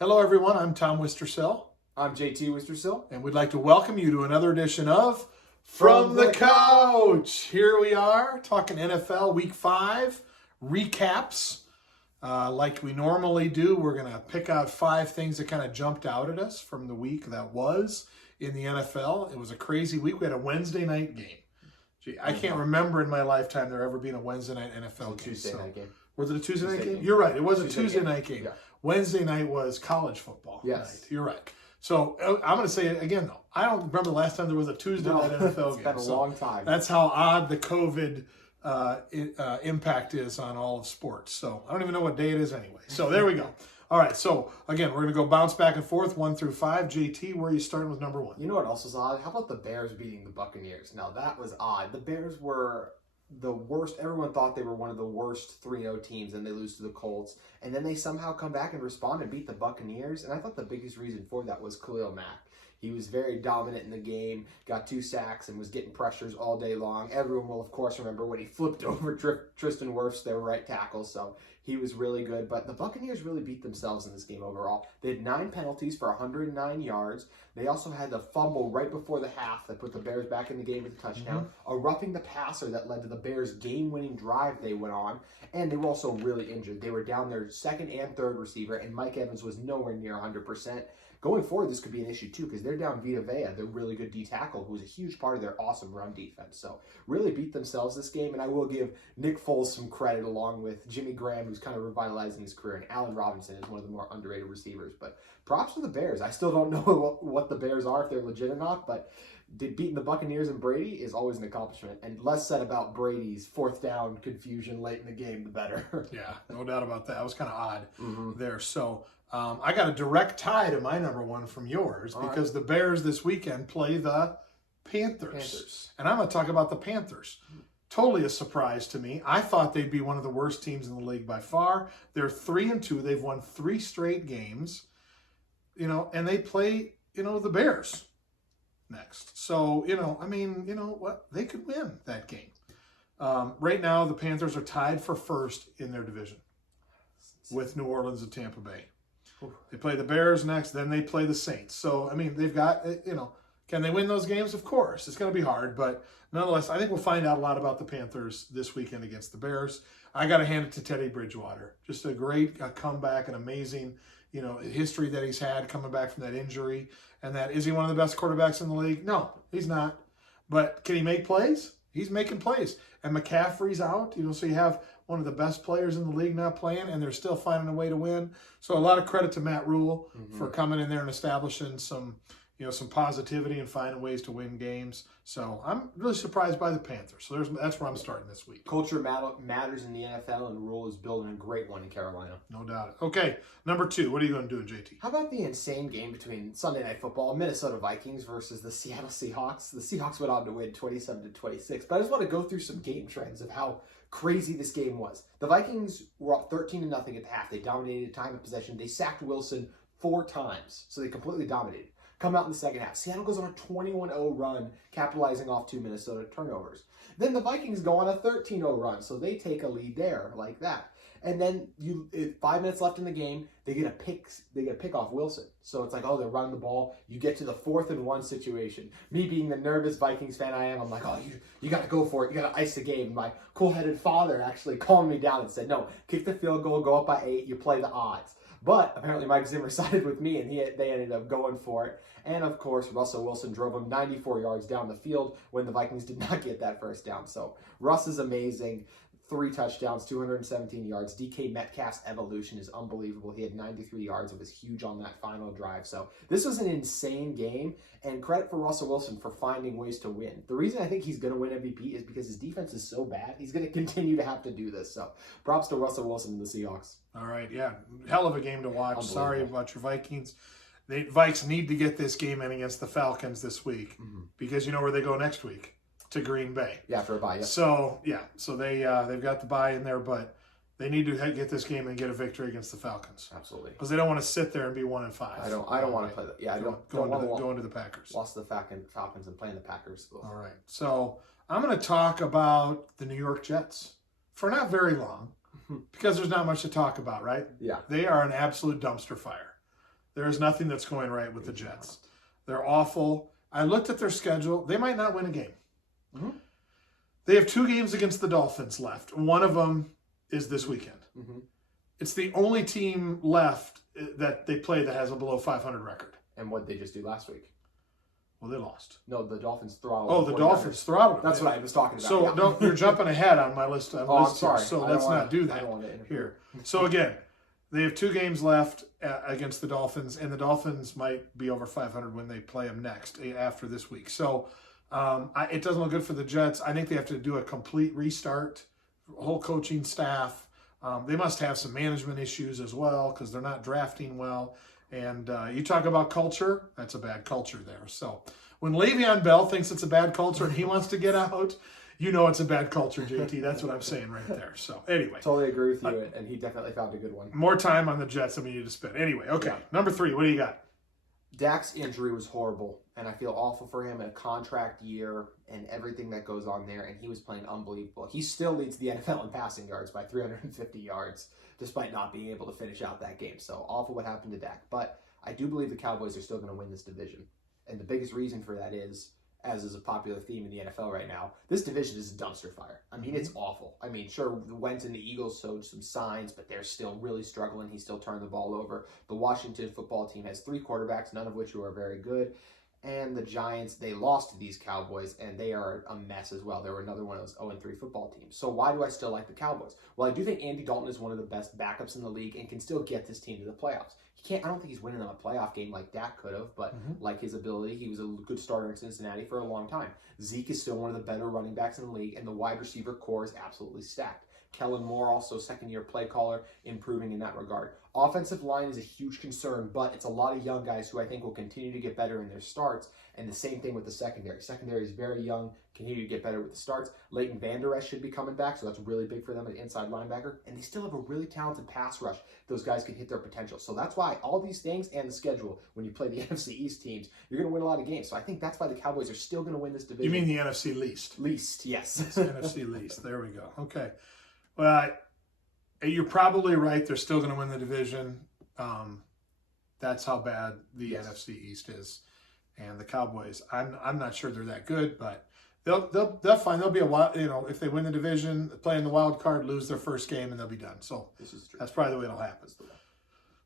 Hello, everyone. I'm Tom Wistrcill, I'm JT Wistrcill. and we'd like to welcome you to another edition of From the Couch. Here we are talking NFL Week 5 recaps. Like we normally do, we're going to pick out 5 things that kind of jumped out at us from the week that was in the NFL. It was a crazy week. We had a Wednesday night game. Gee, I can't remember in my lifetime there ever being a Wednesday night NFL game. Tuesday night game. Was it a Tuesday night game? You're right. It was a Tuesday night game. Yeah. Wednesday night was college football night. You're right. So I'm going to say it again, though. I don't remember the last time there was a Tuesday night NFL game. It's been a long time. That's how odd the COVID impact is on all of sports. So I don't even know what day it is anyway. So there we go. All right. So again, we're going to go bounce back and forth 1 through 5. JT, where are you starting with number 1? You know what else was odd? How about the Bears beating the Buccaneers? Now that was odd. The Bears were the worst. Everyone thought they were one of the worst 3-0 teams, and they lose to the Colts. And then they somehow come back and respond and beat the Buccaneers. And I thought the biggest reason for that was Khalil Mack. He was very dominant in the game, got 2 sacks, and was getting pressures all day long. Everyone will, of course, remember when he flipped over Tristan Wirfs, their right tackle. So he was really good. But the Buccaneers really beat themselves in this game overall. They had 9 penalties for 109 yards. They also had the fumble right before the half that put the Bears back in the game with a touchdown. A roughing the passer that led to the Bears' game-winning drive they went on. And they were also really injured. They were down their second and third receiver, and Mike Evans was nowhere near 100%. Going forward, this could be an issue too because they're down Vita Vea, their really good D tackle, who was a huge part of their awesome run defense. So really beat themselves this game, and I will give Nick Foles some credit along with Jimmy Graham, who's kind of revitalizing his career, and Allen Robinson is one of the more underrated receivers. But props to the Bears. I still don't know what the Bears are, if they're legit or not, but beating the Buccaneers and Brady is always an accomplishment. And less said about Brady's 4th down confusion late in the game, the better. Yeah, no doubt about that. That was kind of odd there. So I got a direct tie to my number 1 from yours because the Bears this weekend play the Panthers. And I'm going to talk about the Panthers. Totally a surprise to me. I thought they'd be one of the worst teams in the league by far. They're 3-2. They've won 3 straight games, and they play, the Bears next. So, what? They could win that game. Right now, the Panthers are tied for first in their division with New Orleans and Tampa Bay. They play the Bears next, then they play the Saints. So, they've got, can they win those games? Of course. It's going to be hard, but nonetheless, I think we'll find out a lot about the Panthers this weekend against the Bears. I got to hand it to Teddy Bridgewater. Just a great comeback, an amazing, history that he's had coming back from that injury. And that, is he one of the best quarterbacks in the league? No, he's not. But can he make plays? He's making plays. And McCaffrey's out, so you have one of the best players in the league not playing, and they're still finding a way to win. So a lot of credit to Matt Rule for coming in there and establishing some positivity and finding ways to win games. So I'm really surprised by the Panthers. So that's where I'm starting this week. Culture matters in the NFL, and Rule is building a great one in Carolina. No doubt. Okay, number 2. What are you going to do, JT? How about the insane game between Sunday Night Football, Minnesota Vikings versus the Seattle Seahawks? The Seahawks went on to win 27-26. But I just want to go through some game trends of how crazy this game was. The Vikings were up 13-0 at the half. They dominated time of possession. They sacked Wilson 4 times, so they completely dominated. Come out in the second half. Seattle goes on a 21-0 run, capitalizing off 2 Minnesota turnovers. Then the Vikings go on a 13-0 run, so they take a lead there like that. And then 5 minutes left in the game, they get a pick off Wilson. So it's like, they're running the ball. You get to the 4th and 1 situation. Me being the nervous Vikings fan I am, I'm like, you got to go for it. You got to ice the game. My cool-headed father actually calmed me down and said, no, kick the field goal, go up by 8, you play the odds. But apparently Mike Zimmer sided with me, and they ended up going for it. And, of course, Russell Wilson drove him 94 yards down the field when the Vikings did not get that first down. So Russ is amazing. 3 touchdowns, 217 yards. DK Metcalf's evolution is unbelievable. He had 93 yards. It was huge on that final drive. So this was an insane game, and credit for Russell Wilson for finding ways to win. The reason I think he's going to win MVP is because his defense is so bad. He's going to continue to have to do this. So props to Russell Wilson and the Seahawks. All right, yeah. Hell of a game to watch. Sorry about your Vikings. The Vikes need to get this game in against the Falcons this week because you know where they go next week? To Green Bay. Yeah, for a bye. Yeah. So they've got the bye in there, but they need to get this game and get a victory against the Falcons. Absolutely. Because they don't want to sit there and be 1-5. I don't want to play that. Yeah, I don't go into the Packers. Lost to the Falcons and playing the Packers. Ugh. All right. So I'm going to talk about the New York Jets for not very long because there's not much to talk about, right? Yeah. They are an absolute dumpster fire. There is nothing that's going right with the Jets. They're awful. I looked at their schedule. They might not win a game. Mm-hmm. They have 2 games against the Dolphins left. One of them is this weekend. Mm-hmm. It's the only team left that they play that has a below 500 record. And what did they just do last week? Well, they lost. No, the Dolphins throttled. Oh, the Dolphins throttled. That's what I was talking about. So don't, you're jumping ahead on my list. I'm sorry. So let's not do that I don't want to interfere. here. So again, they have 2 games left against the Dolphins, and the Dolphins might be over 500 when they play them next after this week. So it doesn't look good for the Jets. I think they have to do a complete restart, whole coaching staff. They must have some management issues as well because they're not drafting well. And you talk about culture, that's a bad culture there. So when Le'Veon Bell thinks it's a bad culture and he wants to get out, you know it's a bad culture, JT. That's what I'm saying right there. So anyway. Totally agree with you, and he definitely found a good one. More time on the Jets than we need to spend. Anyway, okay. Number 3, what do you got? Dak's injury was horrible, and I feel awful for him in a contract year and everything that goes on there, and he was playing unbelievable. He still leads the NFL in passing yards by 350 yards, despite not being able to finish out that game. So awful what happened to Dak. But I do believe the Cowboys are still going to win this division. And the biggest reason for that is, as is a popular theme in the NFL right now, this division is a dumpster fire. I mean, it's awful. I mean, sure, Wentz and the Eagles showed some signs, but they're still really struggling. He's still turning the ball over. The Washington football team has 3 quarterbacks, none of which are very good. And the Giants, they lost to these Cowboys, and they are a mess as well. They were another one of those 0-3 football teams. So why do I still like the Cowboys? Well, I do think Andy Dalton is one of the best backups in the league and can still get this team to the playoffs. I don't think he's winning them a playoff game like Dak could have, but like his ability, he was a good starter in Cincinnati for a long time. Zeke is still one of the better running backs in the league, and the wide receiver core is absolutely stacked. Kellen Moore, also second-year play caller, improving in that regard. Offensive line is a huge concern, but it's a lot of young guys who I think will continue to get better in their starts, and the same thing with the secondary. Secondary is very young, continue to get better with the starts. Leighton Vander Esch should be coming back, so that's really big for them at inside linebacker, and they still have a really talented pass rush. Those guys can hit their potential. So that's why all these things and the schedule, when you play the NFC East teams, you're going to win a lot of games. So I think that's why the Cowboys are still going to win this division. You mean the NFC least? Least, yes. NFC least. There we go. Okay. Well, you're probably right. They're still going to win the division. That's how bad the NFC East is, and the Cowboys. I'm not sure they're that good, but they'll find there'll be a while. You know, if they win the division, play in the wild card, lose their first game, and they'll be done. So this is true. That's probably the way it'll happen.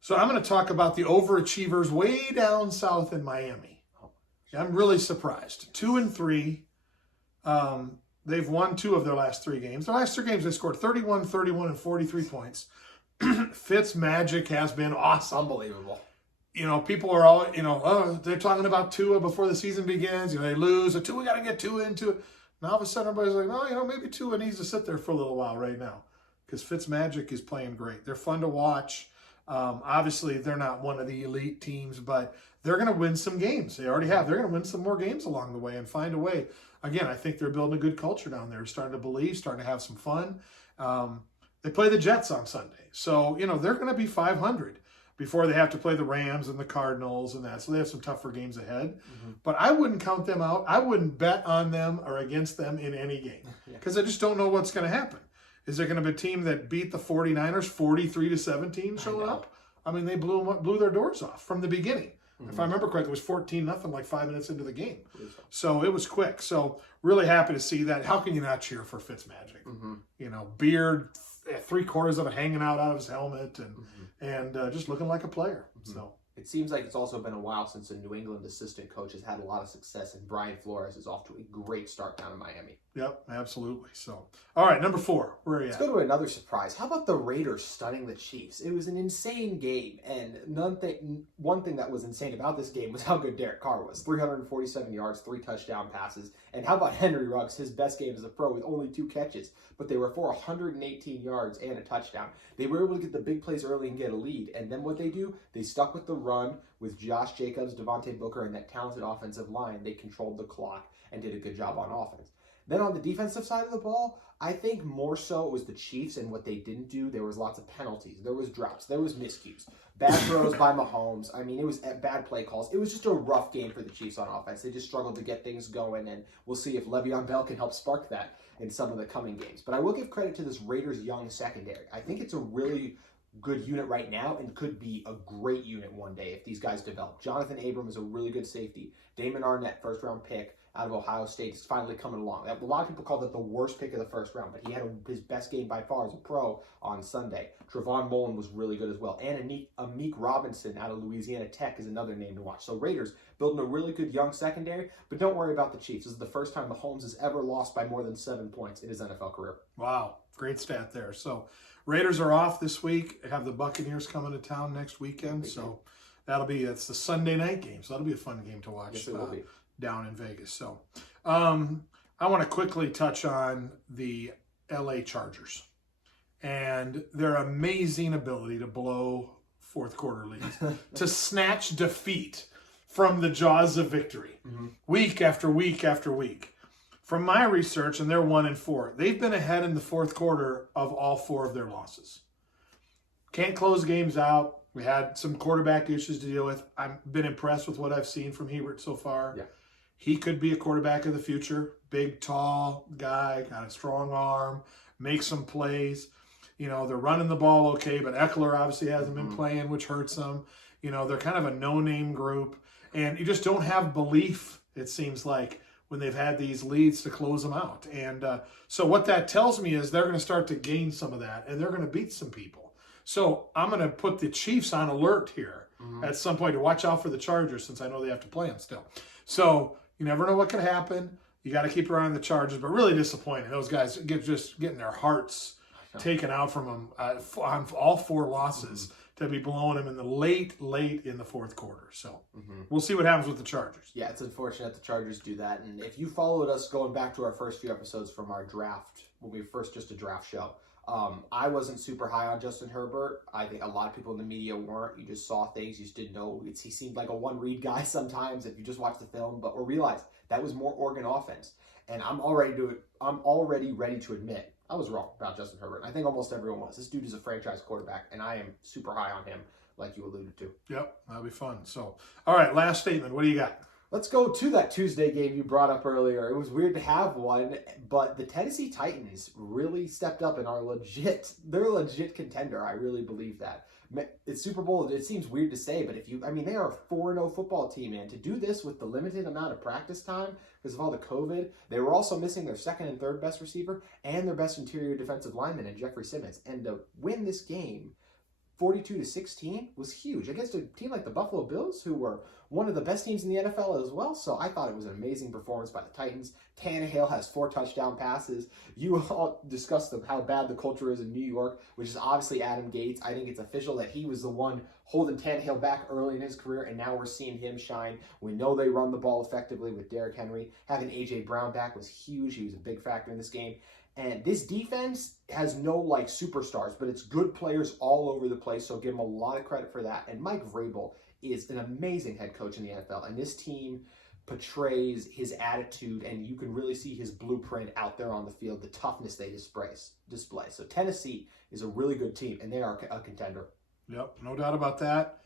So I'm going to talk about the overachievers way down south in Miami. I'm really surprised. 2-3. They've won 2 of their last 3 games. Their last 3 games, they scored 31, 31, and 43 points. Fitz magic has been awesome. Unbelievable. You know, people are all, they're talking about Tua before the season begins. You know, they lose. Tua got to get Tua into it. Now all of a sudden, everybody's like, no, maybe Tua needs to sit there for a little while right now because Fitz magic is playing great. They're fun to watch. Obviously, they're not one of the elite teams, but they're going to win some games. They already have. They're going to win some more games along the way and find a way. Again, I think they're building a good culture down there. Starting to believe, starting to have some fun. They play the Jets on Sunday. So, they're going to be 500 before they have to play the Rams and the Cardinals and that. So they have some tougher games ahead. But I wouldn't count them out. I wouldn't bet on them or against them in any game because I just don't know what's going to happen. Is there going to be a team that beat the 49ers 43-17 showing up? I mean, they blew their doors off from the beginning. If I remember correctly, it was 14-0 like 5 minutes into the game. So it was quick. So really happy to see that. How can you not cheer for Fitzmagic? Beard, 3/4 of it hanging out of his helmet and just looking like a player. So it seems like it's also been a while since a New England assistant coach has had a lot of success, and Brian Flores is off to a great start down in Miami. Yep, absolutely. So, all right, number 4. Where are you at? Let's go to another surprise. How about the Raiders stunning the Chiefs? It was an insane game, and one thing that was insane about this game was how good Derek Carr was. 347 yards, 3 touchdown passes. And how about Henry Ruggs, his best game as a pro with only 2 catches, but they were for 118 yards and a touchdown. They were able to get the big plays early and get a lead, and then what they do, they stuck with the run with Josh Jacobs, Devontae Booker, and that talented offensive line. They controlled the clock and did a good job on offense. Then on the defensive side of the ball, I think more so it was the Chiefs and what they didn't do. There was lots of penalties. There was drops. There was miscues. Bad throws by Mahomes. I mean, it was bad play calls. It was just a rough game for the Chiefs on offense. They just struggled to get things going, and we'll see if Le'Veon Bell can help spark that in some of the coming games. But I will give credit to this Raiders young secondary. I think it's a really good unit right now and could be a great unit one day if these guys develop. Jonathan Abram is a really good safety. Damon Arnett, first-round pick out of Ohio State, is finally coming along. A lot of people called it the worst pick of the first round, but he had his best game by far as a pro on Sunday. Trevon Mullen was really good as well. And Amik Robinson out of Louisiana Tech is another name to watch. So Raiders building a really good young secondary, but don't worry about the Chiefs. This is the first time Mahomes has ever lost by more than 7 points in his NFL career. Wow, great stat there. So Raiders are off this week. They have the Buccaneers coming to town next weekend. So it's the Sunday night game. So that'll be a fun game to watch. Yes, it will be. Down in Vegas. So I want to quickly touch on the LA Chargers and their amazing ability to blow fourth quarter leads, to snatch defeat from the jaws of victory week after week after week. From my research, and they're 1-4, they've been ahead in the fourth quarter of all 4 of their losses. Can't close games out. We had some quarterback issues to deal with. I've been impressed with what I've seen from Hebert so far. Yeah. He could be a quarterback of the future. Big, tall guy, got a strong arm, makes some plays. You know, they're running the ball okay, but Eckler obviously hasn't been playing, which hurts them. You know, they're kind of a no-name group. And you just don't have belief, it seems like, when they've had these leads to close them out. And so what that tells me is they're going to start to gain some of that, and they're going to beat some people. So I'm going to put the Chiefs on alert here at some point to watch out for the Chargers, since I know they have to play them still. So you never know what could happen. You got to keep your eye on the Chargers, but really disappointing. Those guys just getting their hearts taken out from them on all 4 losses to be blowing them in the late in the fourth quarter. So we'll see what happens with the Chargers. Yeah, it's unfortunate the Chargers do that. And if you followed us going back to our first few episodes from our draft, when we first just a draft show, I wasn't super high on Justin Herbert. I think a lot of people in the media weren't. You just saw things. You just didn't know. He seemed like a one-read guy sometimes if you just watched the film, or realized that was more Oregon offense. And I'm already ready to admit I was wrong about Justin Herbert. I think almost everyone was. This dude is a franchise quarterback, and I am super high on him, like you alluded to. Yep, that'll be fun. So, all right, last statement. What do you got? Let's go to that Tuesday game you brought up earlier. It was weird to have one, but the Tennessee Titans really stepped up and they're a legit contender. I really believe that. It's Super Bowl. It seems weird to say, but they are a 4-0 football team, man. To do this with the limited amount of practice time because of all the COVID, they were also missing their second and third best receiver and their best interior defensive lineman in Jeffrey Simmons. And to win this game 42-16 was huge against a team like the Buffalo Bills, who were one of the best teams in the NFL as well. So I thought it was an amazing performance by the Titans. Tannehill has 4 touchdown passes. You all discussed how bad the culture is in New York, which is obviously Adam Gates. I think it's official that he was the one holding Tannehill back early in his career, and now we're seeing him shine. We know they run the ball effectively with Derrick Henry. Having A.J. Brown back was huge. He was a big factor in this game. And this defense has no superstars, but it's good players all over the place, so give him a lot of credit for that. And Mike Vrabel is an amazing head coach in the NFL, and this team portrays his attitude, and you can really see his blueprint out there on the field, the toughness they display. So Tennessee is a really good team, and they are a contender. Yep, no doubt about that.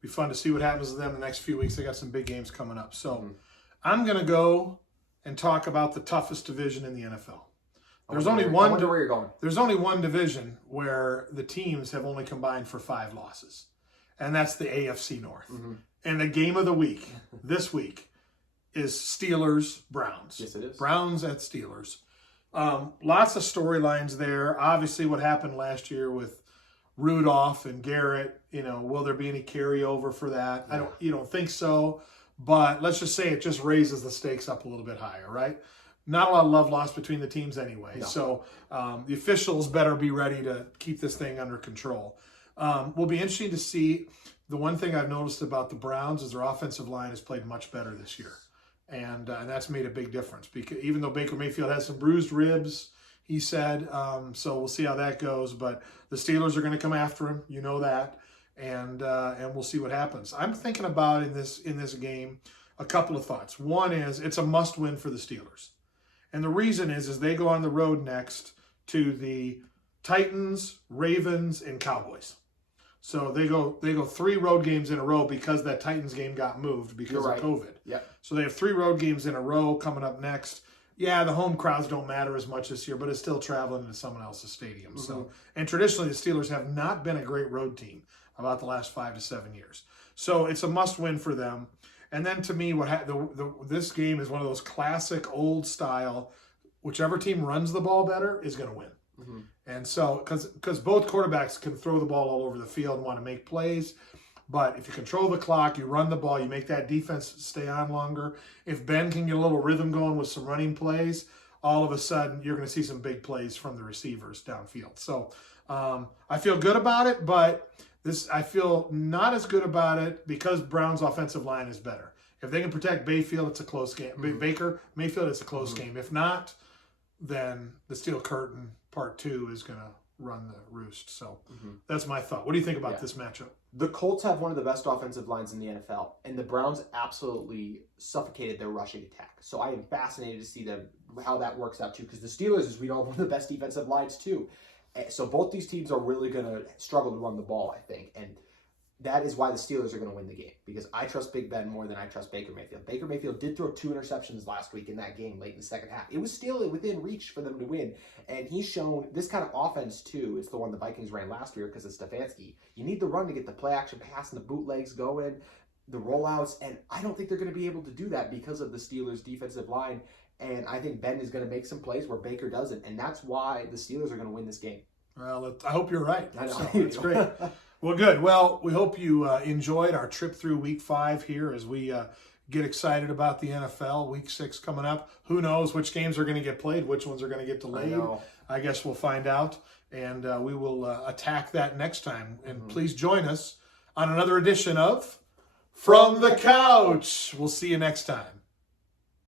Be fun to see what happens to them the next few weeks. They got some big games coming up. So I'm going to go and talk about the toughest division in the NFL. There's only one division where the teams have only combined for 5 losses, and that's the AFC North. And the game of the week this week is Steelers-Browns. Yes, it is. Browns at Steelers. Lots of storylines there. Obviously, what happened last year with Rudolph and Garrett. Will there be any carryover for that? Yeah. You don't think so, but let's just say it just raises the stakes up a little bit higher, right? Not a lot of love lost between the teams anyway. No. So the officials better be ready to keep this thing under control. Will be interesting to see. The one thing I've noticed about the Browns is their offensive line has played much better this year. And that's made a big difference. Because even though Baker Mayfield has some bruised ribs, he said, so we'll see how that goes. But the Steelers are going to come after him. You know that. And we'll see what happens. I'm thinking about in this game a couple of thoughts. One is it's a must-win for the Steelers. And the reason is they go on the road next to the Titans, Ravens, and Cowboys. So they go 3 road games in a row because that Titans game got moved because of COVID. Yeah. So they have 3 road games in a row coming up next. yeah, the home crowds don't matter as much this year, but it's still traveling into someone else's stadium. So, and traditionally the Steelers have not been a great road team about the last 5 to 7 years. So it's a must-win for them. And then to me, this game is one of those classic old style, whichever team runs the ball better is going to win. And so, because both quarterbacks can throw the ball all over the field and want to make plays, but if you control the clock, you run the ball, you make that defense stay on longer. If Ben can get a little rhythm going with some running plays, all of a sudden you're going to see some big plays from the receivers downfield. So I feel good about it, but I feel not as good about it because Brown's offensive line is better. If they can protect Mayfield, it's a close game. Baker Mayfield, it's a close game. If not, then the Steel Curtain Part 2 is going to run the roost. So that's my thought. What do you think about this matchup? The Colts have one of the best offensive lines in the NFL, and the Browns absolutely suffocated their rushing attack. So I am fascinated to see how that works out too, because the Steelers, as we know, have one of the best defensive lines too. So both these teams are really going to struggle to run the ball, I think, and that is why the Steelers are going to win the game, because I trust Big Ben more than I trust Baker Mayfield. Baker Mayfield did throw 2 interceptions last week in that game late in the second half. It was still within reach for them to win, and he's shown this kind of offense too. It's the one the Vikings ran last year because of Stefanski. You need the run to get the play-action pass and the bootlegs going, the rollouts, and I don't think they're going to be able to do that because of the Steelers' defensive line, and I think Ben is going to make some plays where Baker doesn't, and that's why the Steelers are going to win this game. Well, I hope you're right. I know. So, it's great. Well, good. Well, we hope you enjoyed our trip through Week 5 here as we get excited about the NFL. Week 6 coming up. Who knows which games are going to get played, which ones are going to get delayed. I guess we'll find out, and we will attack that next time. And please join us on another edition of From the Couch. We'll see you next time.